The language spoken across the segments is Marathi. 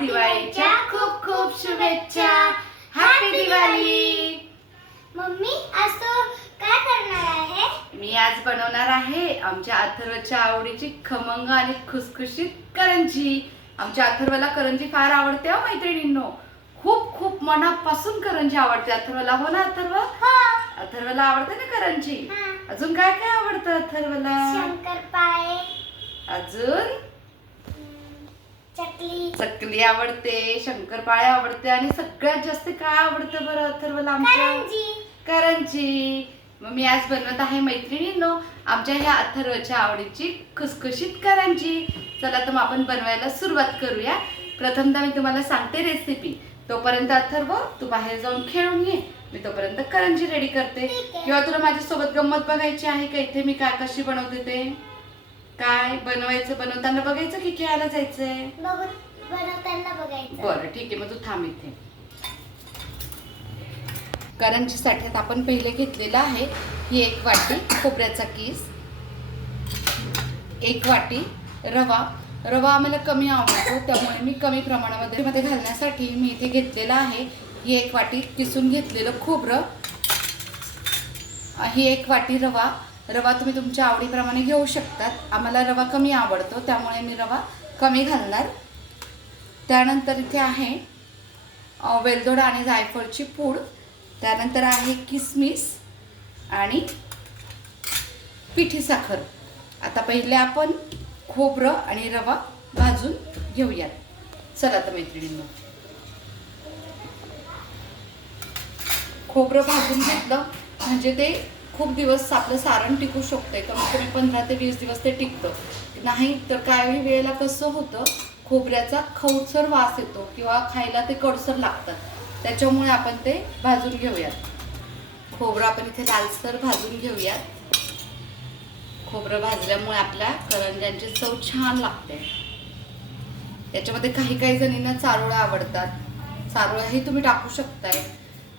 दिवाळीच्या खूप खूप शुभेच्छा. हॅपी दिवाळी. मम्मी आज तू काय करणार आहे? मी आज बनवणार आहे आमच्या अथर्वच्या आवडीची खमंग आणि खुसखुशीत करंजी. आमच्या अथर्वला करंजी फार आवडते हो मैत्रिणींनो. खूप खूप मनापासून करंजी आवडते अथर्वला. हो ना अथर्व? अथर्वला आवडते ना करंजी. अजून काय काय आवडतं अथर्वला? शंकरपाळे, अजून चकली चकली आवडते, शंकरपाळे आवडते आणि सगळ्यात जास्त काय आवडतं बरं अथर्वला? आमच्या करंजी. मग मी आज बनवत आहे मैत्रिणींनो आमच्या ह्या अथर्वच्या आवडीची खुसखुशीत करंजी. चला तर मग आपण बनवायला सुरुवात करूया. प्रथमतः मी तुम्हाला सांगते रेसिपी. तोपर्यंत अथर्व तू बाहेर जाऊन खेळून ये. मी तोपर्यंत करंजी रेडी करते. किंवा तुला माझ्यासोबत गंमत बघायची आहे का इथे मी काय कशी बनवते ते? काय बनवायचं बनवताना बघायचं की खेळायला जायचंय? बनवताना बघायचं. बरं ठीक आहे मग तू थांब इथे. करंजीसाठी आपण पहिले घेतलेला आहे ही 1 वाटी खोबऱ्याचा किस, 1 वाटी रवा. रवा आम्हाला कमी आवडतो त्यामुळे मी कमी प्रमाणामध्ये घालण्यासाठी मी इथे घेतलेला आहे ही 1 वाटी किसून घेतलेलं खोबरं, ही 1 वाटी रवा. रवा तुम्ही तुमच्या आवडीप्रमाणे घेऊ शकतात. आम्हाला रवा कमी आवडतो त्यामुळे मी रवा कमी घालणार. त्यानंतर इथे आहे वेलदोडा आणि जायफळची पूड. त्यानंतर आहे किसमिस आणि पिठी साखर. आता पहिले आपण खोबरं आणि रवा भाजून घेऊयात. चला तर मैत्रिणींनो, खोबरं भाजून घेतलं म्हणजे ते खूप दिवस आपलं सारण टिकू शकते. कमीत कमी 15 ते 20 दिवस ते टिकतं. नाही तर काही वेळेला कसं होतं खोबऱ्याचा खवसर वास येतो किंवा खायला ते कडसर लागतात. त्याच्यामुळे आपण ते भाजून घेऊयात. खोबरं आपण इथे लालसर भाजून घेऊयात. खोबरं भाजल्यामुळे आपल्या करंज्यांची चव छान लागते. याच्यामध्ये काही जणींना चारोळ्या आवडतात. चारोळ्याही तुम्ही टाकू शकताय.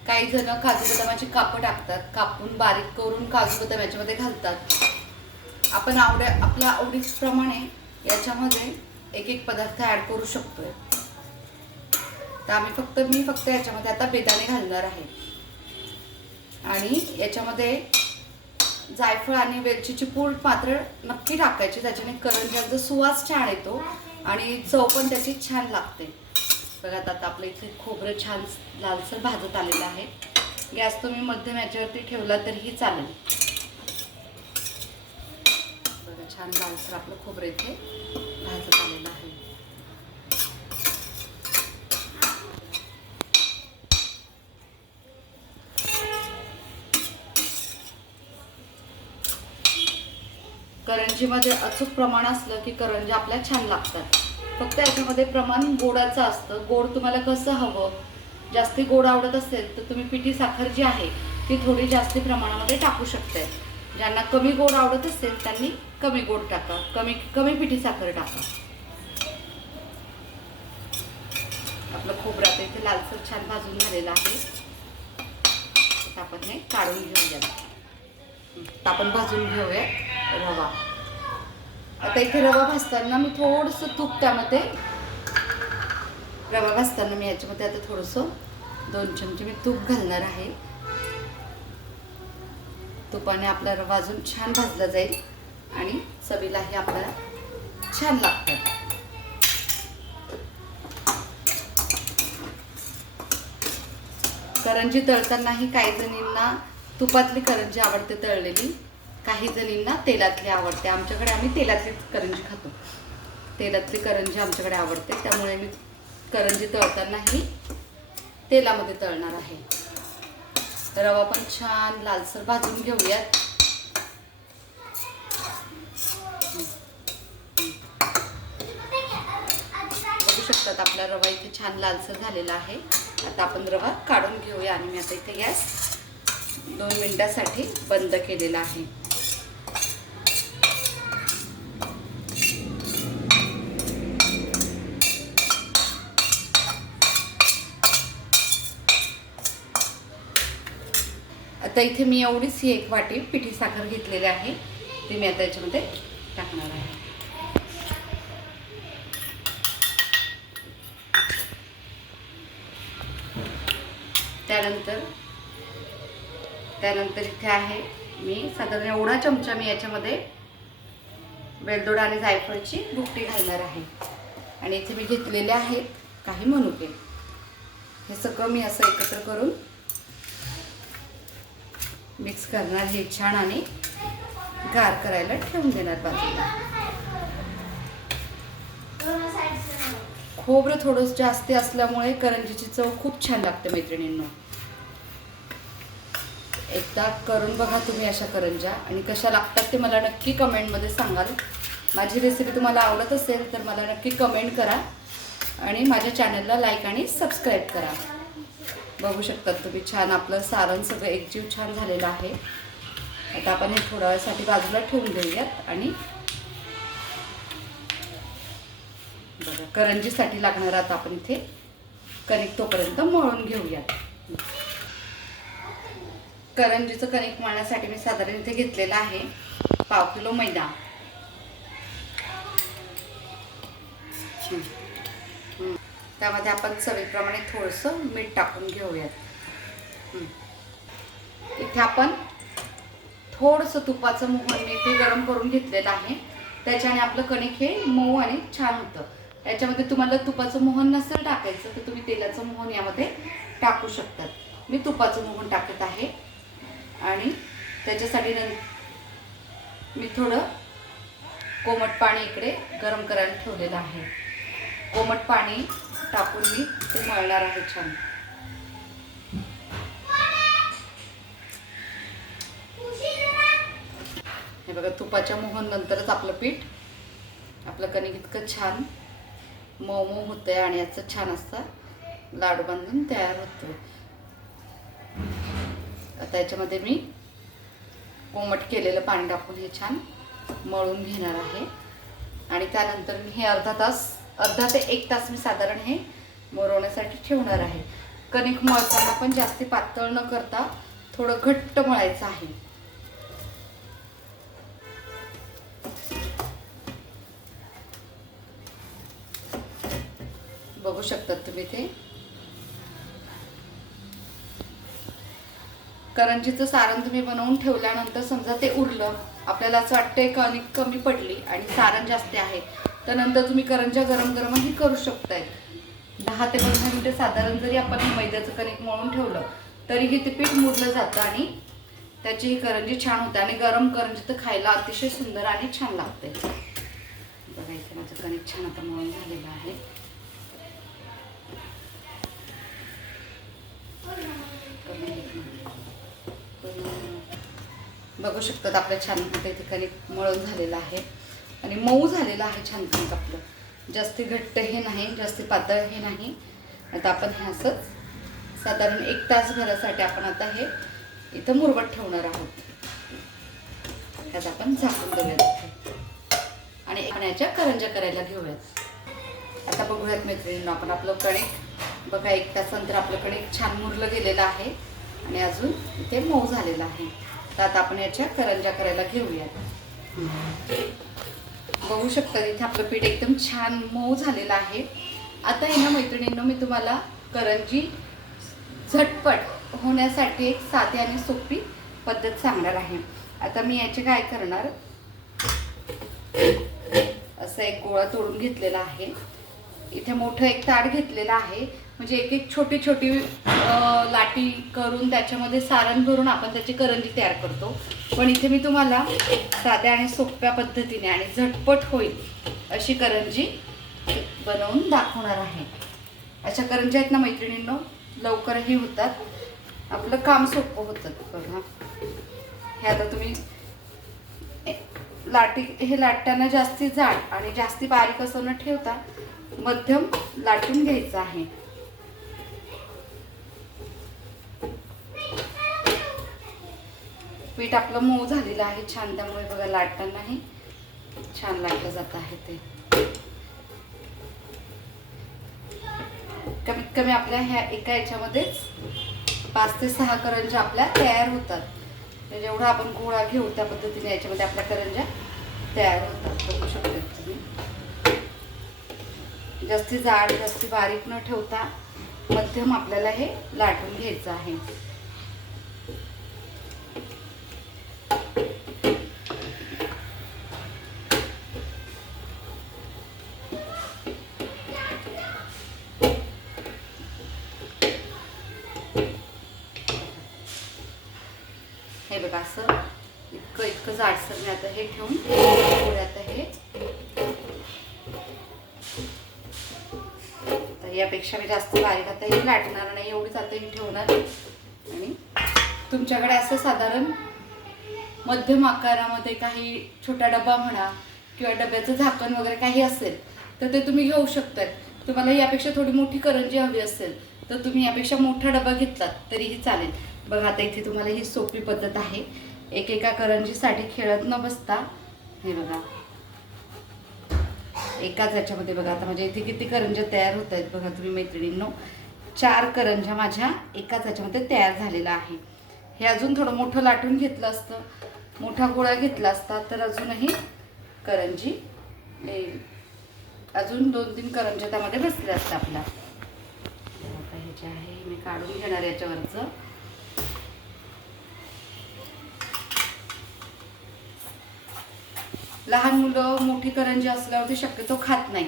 काही जण काजू बदामाची कापं टाकतात. कापून बारीक करून काजू बदाम याच्यामध्ये घालतात. आपण आपल्या आवडीप्रमाणे याच्यामध्ये एक पदार्थ ऍड करू शकतोय. तर मी फक्त याच्यामध्ये आता बेदाणे घालणार आहे. आणि याच्यामध्ये जायफळ आणि वेलचीची पूड मात्र नक्की टाकायची. त्याच्याने करंज्यांचा सुवास छान येतो आणि चव पण त्याची छान लागते. बघा आता आपलं इथे खोबरं छान लालसर भाजत आलेलं आहे. गॅस तुम्ही मध्यम याच्यावरती ठेवला तरीही चालेल. बघा छान लालसर आपलं खोबरं इथे भाजत आलेलं आहे. करंजीमध्ये अचूक प्रमाण असलं की करंजी आपल्या छान लागतात. फक्त याच्यामध्ये प्रमाण गोडाचं असतं. गोड तुम्हाला कसं हवं, जास्ती गोड आवडत असेल तर तुम्ही पिठी साखर जी आहे ती थोडी जास्ती प्रमाणामध्ये टाकू शकताय. ज्यांना कमी गोड आवडत असेल त्यांनी कमी गोड टाका, कमी पिठी साखर टाका. आपलं खोबरं आता इथे लालसर छान भाजून झालेलं आहे. आता आपण हे काढून घेऊया. आपण भाजून घेऊया रवा. आता इथे रवा भाजताना मी थोडंसं तूप त्यामध्ये याच्यामध्ये आता थोडंसं 2 चमचे मी तूप घालणार आहे. तुपाने आपला रवा अजून छान भाजला जाईल आणि चवीलाही आपल्याला छान लागतं. करंजी तळतानाही काही जणींना तुपातली करंजी आवडते तळलेली, काही जणींना तेलातली आवडते. आमच्याकडे आम्ही तेलातली करंजी खातो. तेलातली करंजी आमच्याकडे आवडते त्यामुळे मी करंजी तळतानाही तेलामध्ये तळणार आहे. रवा पण छान लालसर भाजून घेऊयात. बघू शकतात आपला रवा इथे छान लालसर झालेला आहे. आता आपण रवा काढून घेऊया आणि मी आता इथे गॅस 2 मिनिटासाठी बंद केलेला आहे. आता इथे मी एवढीच ही 1 वाटी पिठी साखर घेतलेली आहे ती मी आता याच्यामध्ये टाकणार आहे. त्यानंतर इथे आहे मी साधारण एवढा चमचा मी याच्यामध्ये वेलदोडा आणि जायफळची भुकटी घालणार आहे. आणि इथे मी घेतलेले आहेत काही मनुके. हे सगळं मी असं एकत्र करून मिक्स करणार. हे छान आणि गार करायला ठेवून देणार बाजूला. खोबरं थोडंसं जास्त असल्यामुळे करंजीची चव खूप छान लागते मैत्रिणींनो. एकदा करून बघा तुम्ही अशा करंज्या आणि कशा लागतात ते मला नक्की कमेंटमध्ये सांगाल. माझी रेसिपी तुम्हाला आवडत असेल तर मला नक्की कमेंट करा आणि माझ्या चॅनलला लाईक आणि सबस्क्राईब करा. बघू शकतात तुम्ही छान आपलं सारण सगळं एकजीव छान झालेलं आहे. आता आपण हे थोड्या वेळासाठी बाजूला ठेवून देऊयात. आणि बघा करंजीसाठी लागणार आता आपण इथे कणिक तोपर्यंत मळून घेऊयात. करंजीचं कणिक मळण्यासाठी मी साधारण इथे घेतलेलं आहे 1/2 किलो मैदा. त्यामध्ये आपण चवीप्रमाणे थोडंसं मीठ टाकून घेऊयात. इथे आपण थोडंसं तुपाचं मोहन मी इथे गरम करून घेतलेलं आहे. त्याच्याने आपलं कणिक हे मऊ आणि छान होतं. याच्यामध्ये तुम्हाला तुपाचं मोहन नसेल टाकायचं तर तुम्ही तेलाचं मोहन यामध्ये टाकू शकतात. मी तुपाचं मोहन टाकत आहे. आणि त्याच्यासाठी मी थोडं कोमट पाणी इकडे गरम करायला ठेवलेलं आहे. कोमट पाणी टाकून मी ते मळणार आहे छान. हे बघा तुपाच्या मोहन नंतरच आपलं पीठ आपलं कणिक इतकं छान मऊ मऊ होतंय आणि याचं छान असं लाडू बांधून तयार होतोय. आता याच्यामध्ये मी कोमट केलेलं पाणी टाकून हे छान मळून घेणार आहे. आणि त्यानंतर मी हे अर्धा ते 1 तास मी साधारण हे मुरवण्यासाठी ठेवणार आहे. कणिक मळताना पण जास्ती पातळ न करता थोडं घट्ट मळायचं आहे. बघू शकतात तुम्ही ते करंजीचं सारण तुम्ही बनवून ठेवल्यानंतर समजा ते उरलं, आपल्याला असं वाटतंय कणिक कमी पडली आणि सारण जास्त आहे, तर नंतर तुम्ही करंज्या गरम गरमही करू शकताय. 10 ते 15 मिनिटं साधारण जरी आपण मैद्याचं कणिक मळून ठेवलं तरीही ते पीठ मुरलं जातं आणि त्याची ही करंजी छान होते. आणि गरम करंजी तर खायला अतिशय सुंदर आणि छान लागते. बघा इथे माझं कणिक छान आता मळून झालेलं आहे. बघू शकतात आपलं छान इथे कणिक मळून झालेलं आहे आणि मऊ झालेलं आहे छान कणिक आपलं. जास्ती घट्ट हे नाही, जास्ती पातळ हे नाही. आता आपण हे असंच साधारण 1 तासभरासाठी आपण आता हे इथं मुरवत ठेवणार आहोत. त्यात आपण झाकून देऊयात आणि याच्या करंज्या करायला घेऊयात. आता बघूयात मैत्रिणींना आपण आपलं कणिक बघा 1 तासानंतर आपलं कणिक छान मुरलं गेलेलं आहे आणि अजून इथे मऊ झालेलं आहे. तर आता आपण याच्या करंज्या करायला घेऊयात. बघू शकता इथे आपलं पीठ एकदम छान मऊ झालेलं आहे. आता हे ना मैत्रिणींनो मी तुम्हाला करंजी झटपट होण्यासाठी एक साधी आणि सोपी पद्धत सांगणार आहे. आता मी याचे काय करणार, असं एक गोळा तोडून घेतलेला आहे. इथे मोठं एक ताट घेतलेलं आहे. म्हणजे एक एक छोटी छोटी लाटी करून त्याच्यामध्ये सारण भरून आपण त्याची करंजी तयार करतो. पण इथे मी तुम्हाला साध्या आणि सोप्या पद्धतीने आणि झटपट होईल अशी करंजी बनवून दाखवणार आहे. अशा करंज्या आहेत ना मैत्रिणींनो, लवकरही होतात, आपलं काम सोपं होतं. बघा हे आता तुम्ही हे लाटताना जास्ती जाड आणि जास्ती बारीक असं न ठेवता मध्यम लाटून घ्यायचं आहे. पीठ आपलं मऊ झालेलं आहे छान, त्यामुळे बघा लाटतानाही छान लाटलं जात आहे. ते कमीत कमी आपल्या ह्या एका याच्यामध्येच 5 ते 6 करंज्या आपल्या तयार होतात. जेवढा आपण गोळा घेऊ त्या पद्धतीने याच्यामध्ये आपल्या करंज्या तयार होतात. बघू शकता तुम्ही, जास्ती जाड जास्ती बारीक न ठेवता मध्यम आपल्याला हे लाटून घ्यायचं आहे. हे बघा असं इतकं जाडसर मी आता हे ठेवून पुढे आता हे तर यापेक्षा मी जास्त बारीक आता हे लाटणार नाही, एवढीच आता हे ठेवणार. आणि तुमच्याकडे असं साधारण मध्यम आकारामध्ये काही छोटा डबा म्हणा किंवा डब्याचं झाकण वगैरे काही असेल तर ते तुम्ही घेऊ शकतात. तुम्हाला यापेक्षा थोडी मोठी करंजी हवी असेल तर तुम्ही यापेक्षा मोठा डबा घेतलात तरीही चालेल. बघा आता इथे तुम्हाला ही सोपी पद्धत आहे. एकेका करंजीसाठी खेळत न बसता हे बघा एकाच याच्यामध्ये बघा आता माझ्या इथे किती करंज्या तयार होत आहेत बघा तुम्ही मैत्रिणींनो. 4 करंज्या माझ्या एकाच याच्यामध्ये तयार झालेला आहे. हे अजून थोडं मोठं लाटून घेतलं असतं, मोठा गोळा घेतला असता तर अजूनही करंजी अजून 2-3 करंज्या त्यामध्ये बसल्या असतात आपल्या. आता हे जे आहे मी काढून घेणार याच्यावरचं. लहान मुलं मोठी करंजी असल्यावरती शक्यतो खात नाही,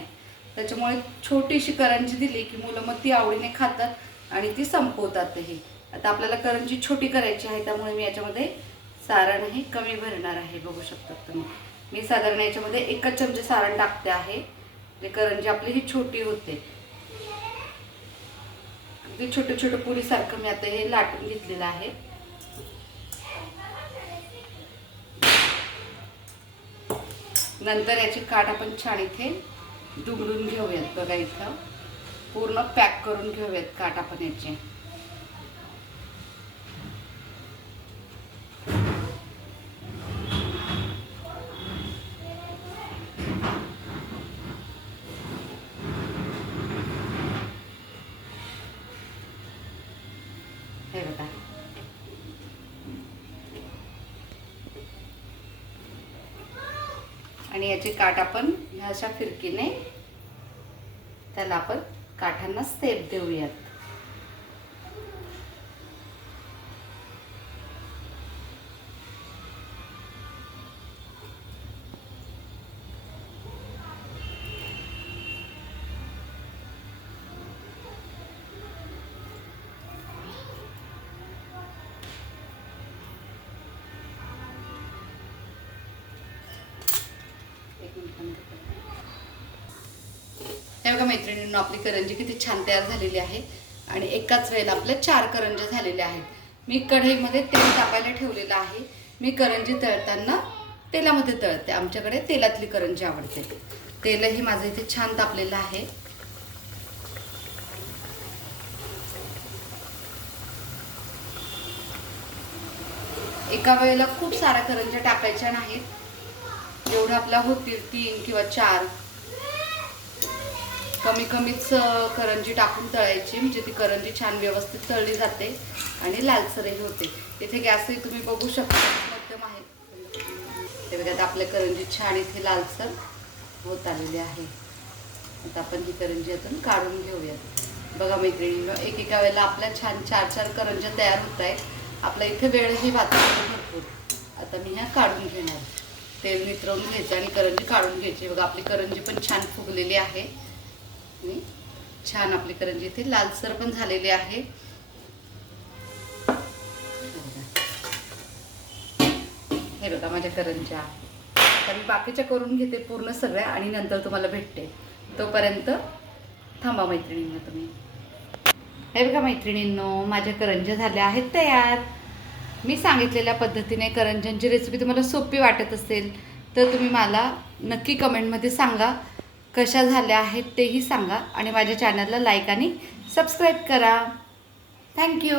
त्याच्यामुळे छोटीशी करंजी दिली की मुलं मग ती आवडीने खातात आणि ती संपवतातही. आता आपल्याला करंजी छोटी करायची आहे त्यामुळे मी याच्यामध्ये सारणही कमी भरणार आहे. बघू शकतात तुम्ही मी साधारण याच्यामध्ये 1 चमचा सारण टाकते आहे. जे करंजी आपली ही छोटी होते. अगदी छोटं छोटं पुरीसारखं मी आता हे लाटून घेतलेलं आहे. नंतर याची काठ आपण छान इथे दुमडून घेऊयात. बघा इथं पूर्ण पॅक करून घेऊयात काठ आपण याचे. हे बघा आणि याची काठ आपण ह्या अशा फिरकीने त्याला आपण काठांना स्टेप देऊयात. हे बघा मैत्रिणींनो आपली करंजी किती छान तयार झालेली आहे आणि एकाच वेळेला आपल्या 4 करंज्या झालेल्या आहेत. मी कढईमध्ये तेल तापायला ठेवलेलं आहे. मी करंजी तळताना तेलामध्ये तळते, आमच्याकडे तेलातली करंजी आवडते. तेलही माझं इथे छान तापलेलं आहे. एका वेळेला खूप साऱ्या करंज्या टाकायच्या नाहीत, जेवढ्या आपल्या होतील 3 किंवा 4 कमीच करंजी टाकून तळायची, म्हणजे ती करंजी छान व्यवस्थित तळली जाते आणि लालसरही होते. इथे गॅसही तुम्ही बघू शकता मध्यम आहे. ते बघा आता आपल्या करंजी छान इथे लालसर होत आलेली आहे. आता आपण ही करंजी यातून काढून घेऊयात. बघा मैत्रिणींनो एकेका वेळेला आपल्या छान 4 करंज्या तयार होत आहेत. आपल्या इथे वेळही वाचतो भरपूर. आता मी ह्या काढून घेणार. तेल नितरवून घ्यायचं आणि करंजी काढून घ्यायची. बघा आपली करंजी पण छान फुगलेली आहे. छान आपली करंजी इथे लालसर पण झालेली आहे. हे बघा माझ्या करंज्या. आता मी बाकीच्या करून घेते पूर्ण सगळ्या आणि नंतर तुम्हाला भेटते. तोपर्यंत थांबा मैत्रिणींनो तुम्ही. हे बघा मैत्रिणींनो माझ्या करंज्या झाल्या आहेत तयार. मी सांगितलेल्या पद्धतीने करंज्यांची रेसिपी तुम्हाला सोपी वाटत असेल तर तुम्ही मला नक्की कमेंटमध्ये सांगा. कशा झाल्या आहेत तेही सांगा आणि माझ्या चॅनलला लाईक आणि सबस्क्राईब करा. थँक्यू.